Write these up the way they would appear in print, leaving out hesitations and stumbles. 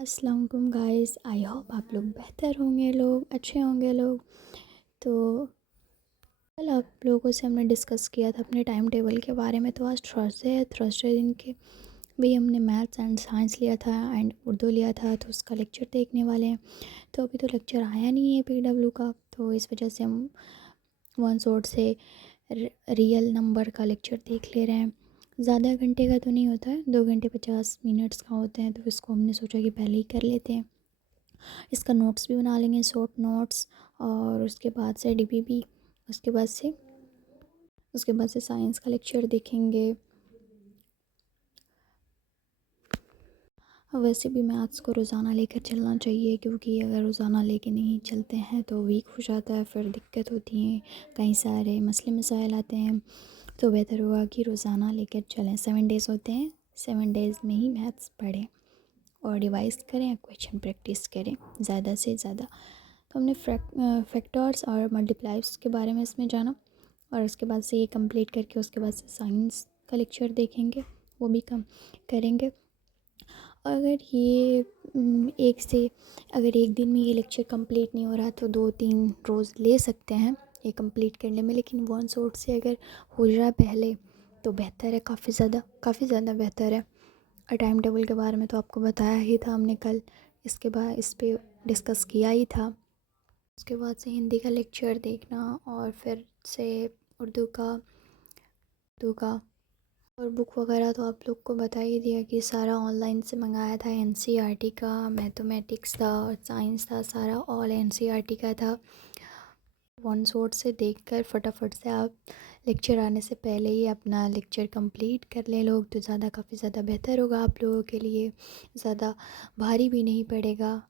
अस्सलाम वालेकुम guys. I hope आप लोग बेहतर होंगे, लोग अच्छे होंगे लोग। तो कल आप लोगों से हमने डिस्कस किया था अपने टाइम टेबल के बारे में। तो आज थर्सडे है, थर्सडे दिन के भी हमने मैथ्स एंड साइंस लिया था एंड उर्दू लिया था, तो उसका लेक्चर देखने वाले हैं। तो अभी तो लेक्चर आया नहीं है पीडब्ल्यू का, तो इस वजह से हम वन सोर्ट से रियल नंबर का लेक्चर देख ले रहे हैं। ज़्यादा घंटे का तो नहीं होता है, 2 घंटे 50 मिनट्स का होते हैं, तो इसको हमने सोचा कि पहले ही कर लेते हैं। इसका नोट्स भी बना लेंगे, शॉर्ट नोट्स। और उसके बाद से डीपीपी, उसके बाद से साइंस का लेक्चर देखेंगे। वैसे भी मैथ्स को रोज़ाना लेकर चलना चाहिए, क्योंकि अगर रोज़ाना लेके नहीं चलते हैं तो वीक हो जाता है, फिर दिक्कत होती है, कई सारे मसले मसाइल आते हैं। तो बेहतर होगा कि रोज़ाना लेकर चलें। 7 डेज़ होते हैं, 7 डेज़ में ही मैथ्स पढ़ें और रिवाइज़ करें, क्वेश्चन प्रैक्टिस करें ज़्यादा से ज़्यादा। तो हमने फैक्टर्स और मल्टीप्लाइज के बारे में इसमें जाना, और उसके बाद से ये कंप्लीट करके उसके बाद से साइंस का लेक्चर देखेंगे, वो भी कम करेंगे। अगर ये अगर एक दिन में ये लेक्चर कंप्लीट नहीं हो रहा तो 2-3 रोज़ ले सकते हैं ये कंप्लीट करने में, लेकिन वन शॉट से अगर हो जाए पहले तो बेहतर है, काफ़ी ज़्यादा बेहतर है। और टाइम टेबल के बारे में तो आपको बताया ही था हमने कल, इसके बाद इस पे डिस्कस किया ही था। उसके बाद से हिंदी का लेक्चर देखना, और फिर से उर्दू का और बुक वगैरह तो आप लोग को बता ही दिया कि सारा ऑनलाइन से मंगाया था। एनसीईआरटी का मैथमेटिक्स था और साइंस था, सारा ऑल एनसीईआरटी का था। वन शॉट से देखकर फटाफट से आप लेक्चर आने से पहले ही अपना लेक्चर कंप्लीट कर लें लोग, तो काफ़ी ज़्यादा बेहतर होगा आप लोगों के लिए। ज़्यादा भारी भी नहीं पड़ेगा,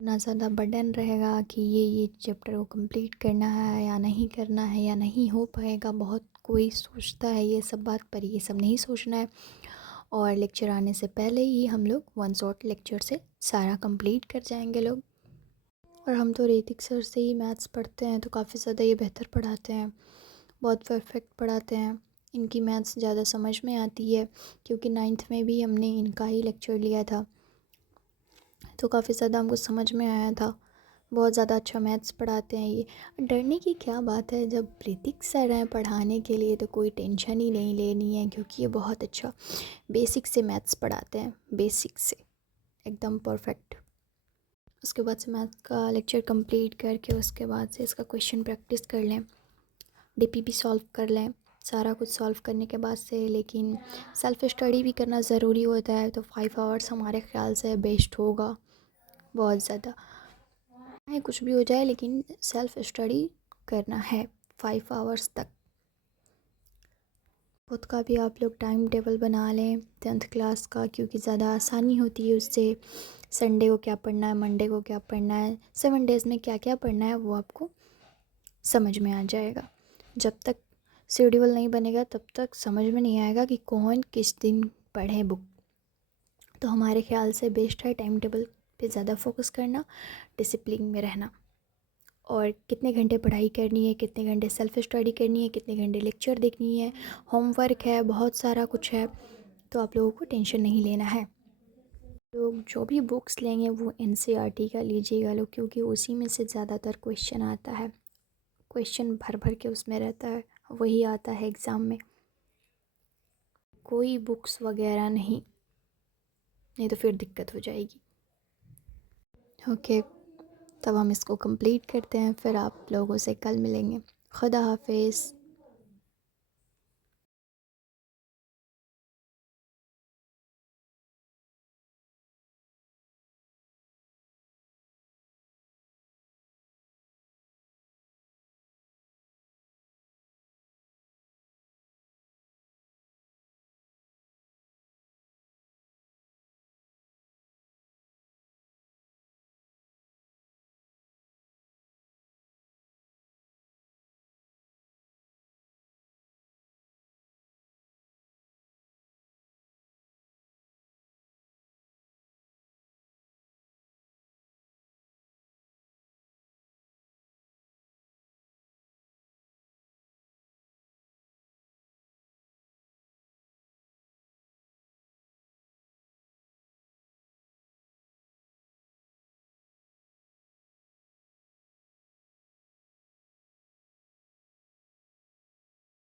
ना ज़्यादा बर्डन रहेगा कि ये चैप्टर को कंप्लीट करना है या नहीं करना है या नहीं हो पाएगा। बहुत कोई सोचता है ये सब बात, पर ये सब नहीं सोचना है। और लेक्चर आने से पहले ही हम लोग वन शॉट लेक्चर से सारा कंप्लीट कर जाएंगे लोग। और हम तो ऋतिक सर से ही मैथ्स पढ़ते हैं, तो काफ़ी ज़्यादा ये बेहतर पढ़ाते हैं, बहुत परफेक्ट पढ़ाते हैं। इनकी मैथ्स ज़्यादा समझ में आती है, क्योंकि 9th में भी हमने इनका ही लेक्चर लिया था, तो काफ़ी ज़्यादा हमको समझ में आया था। बहुत ज़्यादा अच्छा मैथ्स पढ़ाते हैं ये। डरने की क्या बात है, जब ऋतिक सर हैं पढ़ाने के लिए तो कोई टेंशन ही नहीं लेनी है, क्योंकि ये बहुत अच्छा बेसिक से मैथ्स पढ़ाते हैं, बेसिक से एकदम परफेक्ट। उसके बाद से मैथ का लेक्चर कंप्लीट करके उसके बाद से इसका क्वेश्चन प्रैक्टिस कर लें, डीपीपी सॉल्व कर लें, सारा कुछ सॉल्व करने के बाद से। लेकिन सेल्फ़ स्टडी भी करना ज़रूरी होता है, तो 5 आवर्स हमारे ख़्याल से बेस्ट होगा बहुत ज़्यादा। चाहे कुछ भी हो जाए, लेकिन सेल्फ़ स्टडी करना है 5 आवर्स तक। खुद का भी आप लोग टाइम टेबल बना लें 10th क्लास का, क्योंकि ज़्यादा आसानी होती है उससे। संडे को क्या पढ़ना है, मंडे को क्या पढ़ना है, 7 डेज़ में क्या क्या पढ़ना है, वो आपको समझ में आ जाएगा। जब तक शेड्यूल नहीं बनेगा तब तक समझ में नहीं आएगा कि कौन किस दिन पढ़े बुक। तो हमारे ख़्याल से बेस्ट है टाइम टेबल पे ज़्यादा फोकस करना, डिसिप्लिन में रहना, और कितने घंटे पढ़ाई करनी है, कितने घंटे सेल्फ़ स्टडी करनी है, कितने घंटे लेक्चर देखनी है, होमवर्क है, बहुत सारा कुछ है। तो आप लोगों को टेंशन नहीं लेना है। लोग जो भी बुक्स लेंगे वो एनसीईआरटी का लीजिएगा लोग, क्योंकि उसी में से ज़्यादातर क्वेश्चन आता है, क्वेश्चन भर भर के उसमें रहता है, वही आता है एग्ज़ाम में। कोई बुक्स वगैरह नहीं तो फिर दिक्कत हो जाएगी। ओके, तब हम इसको कंप्लीट करते हैं, फिर आप लोगों से कल मिलेंगे। खुदा हाफिज़।